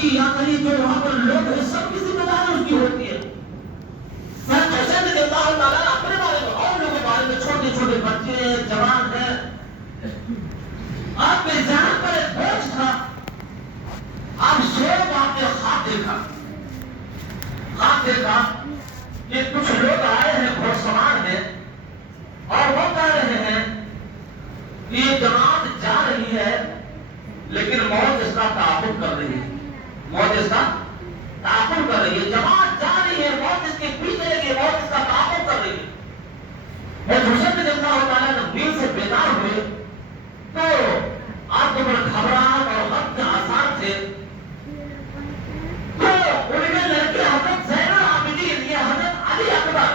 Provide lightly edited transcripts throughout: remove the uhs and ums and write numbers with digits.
کی یا کہیں جو وہاں پر لوگ ہیں سب کی ذمہ داری اس کی ہوتی ہے. حضرت حسین رضی اللہ تعالیٰ اپنے بارے میں اور لوگوں کے بارے میں چھوٹے چھوٹے بچے ہیں جوان ہیں آپ کے ذہن پر ایک بوجھ تھا. آپ سوچ آپ نے خواب دیکھا کہ کچھ لوگ آئے ہیں گھوڑ سوار ہیں اور وہ کہہ رہے ہیں کہ یہ جماعت جا رہی ہے لیکن موت اس کا تعاقب کر رہی ہے. موت اس کا تعاقب کر رہی ہے. جماعت جا رہی ہے موت اس کے پیچھے لگی موت اس کا تعاقب کر رہی ہے. حضرت حسین رضی اللہ تعالیٰ جب نیند سے بیدار ہوئے تو آپ کو بڑا گھبراہٹ اور غم کے آثار تھے. تو ان کے لڑکے حضرت زین العابدین یہ حضرت علی اکبر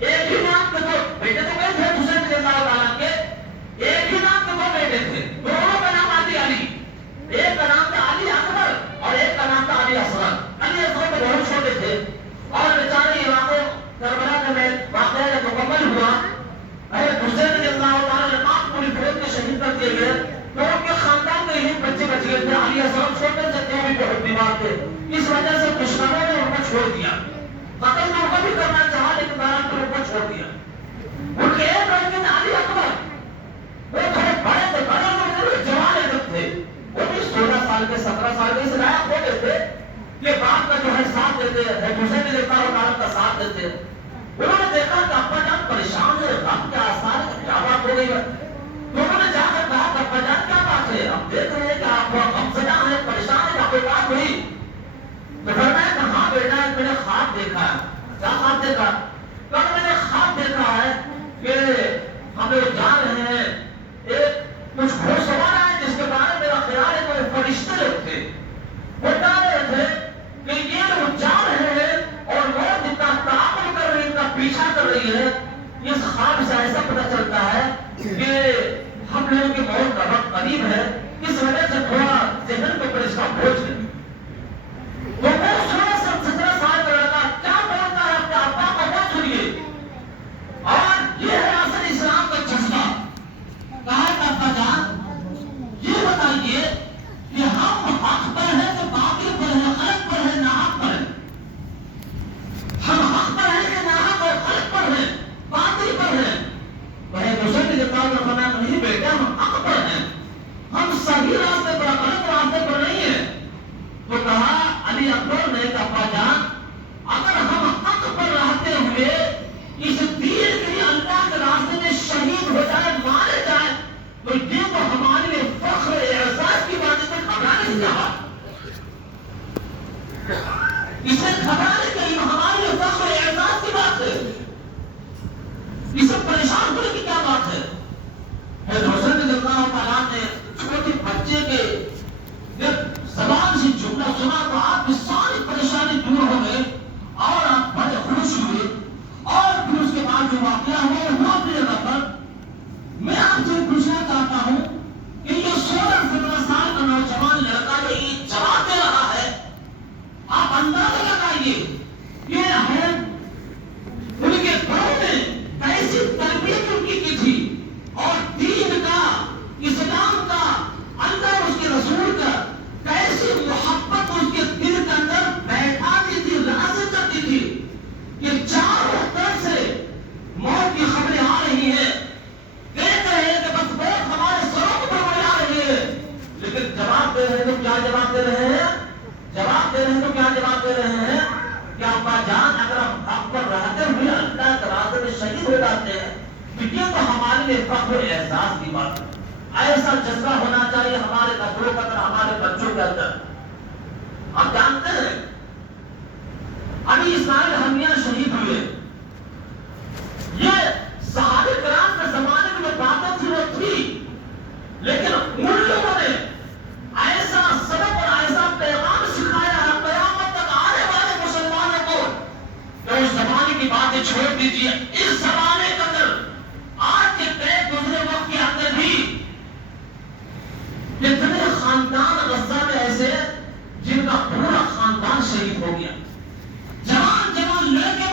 ایک ہی نام کے دو بیٹے تو گئے تھے حسین رضی اللہ تعالیٰ کے ایک ہی نام کے دو بیٹے تھے. دونوں کا نام علی ایک کا نام تھا علی اکبر اور ایک کا نام تھا علی اصغر. علی اصغر تو بہت چھوٹے تھے اور بیچارے یہ واقعہ کربلا میں واقعہ جب مکمل ہوا حضرت حسین رضی اللہ تعالیٰ نے پاک پوری فوج کے شہید کر دیے گئے تو ان کے خاندان میں ہی بچے بچ گئے تھے. علی اصغر چھوٹے سے تھے بھی بہت بیمار تھے. اس وجہ سے دشمنوں نے ان کو چھوڑ دیا. قتل تو ان کو بھی کرنا چاہا لیکن بہرحال ان کو چھوڑ دیا. ان کے ایک لڑکے تھے علی اکبر وہ تھوڑے بڑے تھے بڑے لوگ جوان ایک تھے وہ بھی 16 سال کے 17 سال کے اس لائق ہو گئے تھے کہ باپ کا جو ہے ساتھ دیتے ہیں حسین رضی اللہ تعالیٰ کا ساتھ دیتے ہیں. انہوں نے دیکھا کہ ابا جان پریشان ہے غم کے آثار کیا بات ہو گئی ہے. انہوں نے جا کر کہا کہ ابا جان کیا بات ہے اب دیکھ رہے ہیں کہ آپ غمزدہ ہیں پریشان ہیں کیا کوئی بات ہوئی. تو فرمایا کہ ہاں بیٹا میں نے خواب دیکھا ہے. کیا خواب دیکھا؟ کہ میں نے خواب دیکھا ہے کہ ہم لوگ جا رہے ہیں ایک کچھ گھوڑ سوار آئے جس کے بارے میں میرا خیال ہے کہ وہ فرشتے لوگ تھے. وہ کہہ رہے تھے کہ یہ لوگ جا رہے ہیں اور وہ جتنا تعاقب کر رہی ہے اتنا پیچھا کر رہی ہے. اس خواب سے ایسا پتہ چلتا ہے کہ ہم لوگوں کی موت کا وقت قریب ہے. اس وجہ سے تھوڑا ذہن کے اوپر اس کا بوجھ ہے. وہ 16-17 سال کا لڑکا کیا بولتا ہے اپنے ابا کو بات سنیے. اور یہ ہے اصل اسلام کا جذبہ. کہا کہ ابا جان یہ بتائیے کہ ہم حق پر ہیں تو باطل پر ہیں غلط پر ہیں ناحق پر ہیں. ہم حق پر ہیں کہ ناحق اور غلط پر ہیں باطل پر ہیں. بھائی حسین رضی اللہ عنہ فرمایا نہیں بیٹا ہم حق پر ہیں ہم صحیح راستے پر غلط راستے پر نہیں ہیں. تو کہا علی اکبر نے کہ ابا جان اگر ہم حق پر رہتے ہوئے اس دین کے لیے اللہ کے راستے میں شہید ہو جائے مارے جائے تو یہ تو ہمارے لیے فخر اعزاز کی بات ہے. گھبرانے کی بات اسے گھبرانے کے لیے ہمارے لیے فخر اعزاز کی بات ہے. اسے پریشان ہونے کی کیا بات ہے. حضرت حسین رضی اللہ تعالیٰ نے چھوٹے بچے کے زبان سے جملہ سنا تو آپ کی ساری پریشانی دور ہو گئے اور آپ بڑے خوش ہوئے. اور پھر اس کے بعد جو واقعہ ہوا اپنی جگہ پر میں آپ سے پوچھنا چاہتا ہوں کہ یہ 16-17 سال کا نوجوان لڑکا جو یہ جواب دے رہا ہے آپ اندازہ لگائیے یہ ہے ان کے گھروں میں کیسی تربیت ان کی تھی اور دین کا اسلام کا اللہ اس کے رسول کا کیسی محبت اس کے دل کے اندر بیٹھاتی تھی راستے کرتی تھی کہ چاروں طرف سے موت کی خبریں آ رہی ہیں دیکھ رہے ہیں کہ بس موت ہمارے سروں پر بڑھ آ رہی ہے. لیکن جواب دے رہے ہیں تو کیا جواب دے رہے ہیں جواب دے رہے ہیں تو کیا جواب دے رہے ہیں کہ ابا جان اگر ہم حق پر رہتے ہوئے اللہ کے راستے میں شہید ہو جاتے ہیں تو یہ تو ہمارے لیے فخر احساس کی بات ہے. ایسا جذبہ ہونا چاہیے ہمارے نسلوں کے اندر ہمارے بچوں کے اندر. آپ جانتے ہیں ابھی اسماعیل ہمیہ شہید ہوئے. یہ صحابہ کرام کے زمانے میں جو باتیں تھی وہ تھی لیکن ان لوگوں نے ایسا سبق اور ایسا پیغام سکھایا ہے قیامت تک آنے والے مسلمانوں کو کہ اس زمانے کی باتیں چھوڑ دیجیے. اس زمانے کے اندر آج کے طے گزرے وقت کے اندر بھی کتنے خاندان غزہ میں ایسے جن کا پورا خاندان شہید ہو گیا. جوان جوان لڑکے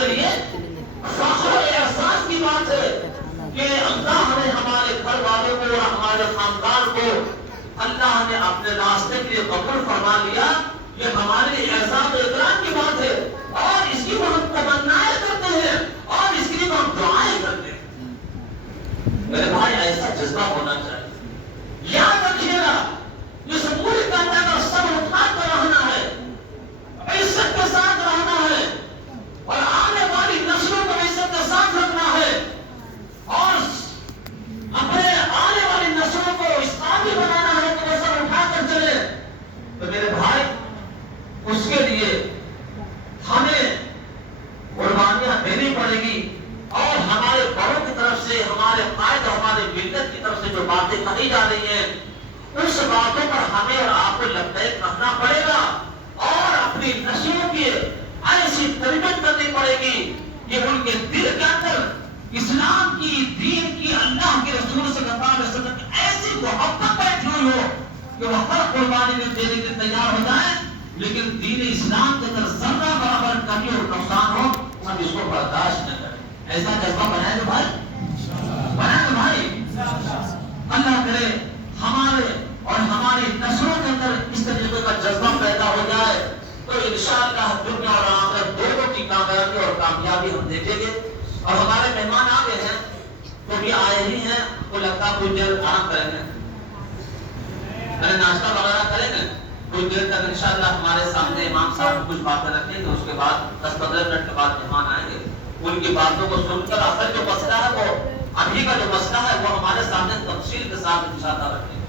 ہمارے لیے فخر و احساس کی بات ہے کہ اللہ نے ہمارے گھر والوں کو اور ہمارے خاندان کو اللہ نے اپنے راستے کے لیے قبول فرما لیا. یہ ہمارے لیے احساس و اکرام کی بات ہے اور اس کی ہم تمنائیں کرتے ہیں اور اس کے لیے ہم دعائیں کرتے ہیں. میرے بھائی ایسا جذبہ ہونا چاہیے. یاد رکھیے گا اس ملک کا اندر سب اٹھا کر رہنا ہے, عزت کے ساتھ رہنا ہے اور آنے والی نسلوں کو عزت کے ساتھ رکھنا ہے اور اپنے آنے والی نسلوں کو اس قابل بنانا ہے کہ وہ سب اٹھا کر چلے. تو میرے بھائی اس کے لیے ہمیں قربانیاں دینی پڑے گی اور ہمارے بڑوں کی طرف سے, ہمارے قائد, ہمارے ملت کی طرف سے جو باتیں کہی جا رہی ہیں اس باتوں پر ہمیں اور آپ کو لبیک رکھنا پڑے گا اور اپنی نسلوں کی ایسی تربیت کرنی پڑے گی کہ ان کے دل کے اندر اسلام کی, دین کی, اللہ کے رسول صلی اللہ علیہ وسلم کی ایسی محبت بیٹھی ہوئی ہو کہ وہ ہر قربانی میں دینے کے تیار ہو جائیں, لیکن دین اسلام کے اندر ذرہ برابر کمی اور نقصان ہو ہم اس کو برداشت نہ کریں. ایسا جذبہ بنائے گا بھائی. اللہ کرے ہمارے اور ہماری نسلوں کے اندر اس طریقے کا جذبہ پیدا ہو جائے تو انشاءاللہ دنیا اور آخرت دونوں کی کامیابی اور کامیابی ہم دیکھیں گے. اور ہمارے مہمان آ گئے ہیں, تو بھی آئے ہی ہیں, وہ لگتا ہے کچھ دیر آرام کریں گے, ناشتہ وغیرہ کریں گے, کچھ دیر تک انشاءاللہ ہمارے سامنے امام صاحب کچھ باتیں رکھیں گے. اس کے بعد 10-15 منٹ کے بعد مہمان آئیں گے, ان کی باتوں کو سن کر اصل جو مسئلہ ہے وہ ابھی کا جو مسئلہ ہے وہ ہمارے سامنے تفصیل کے ساتھ انشاءاللہ رکھیں گے.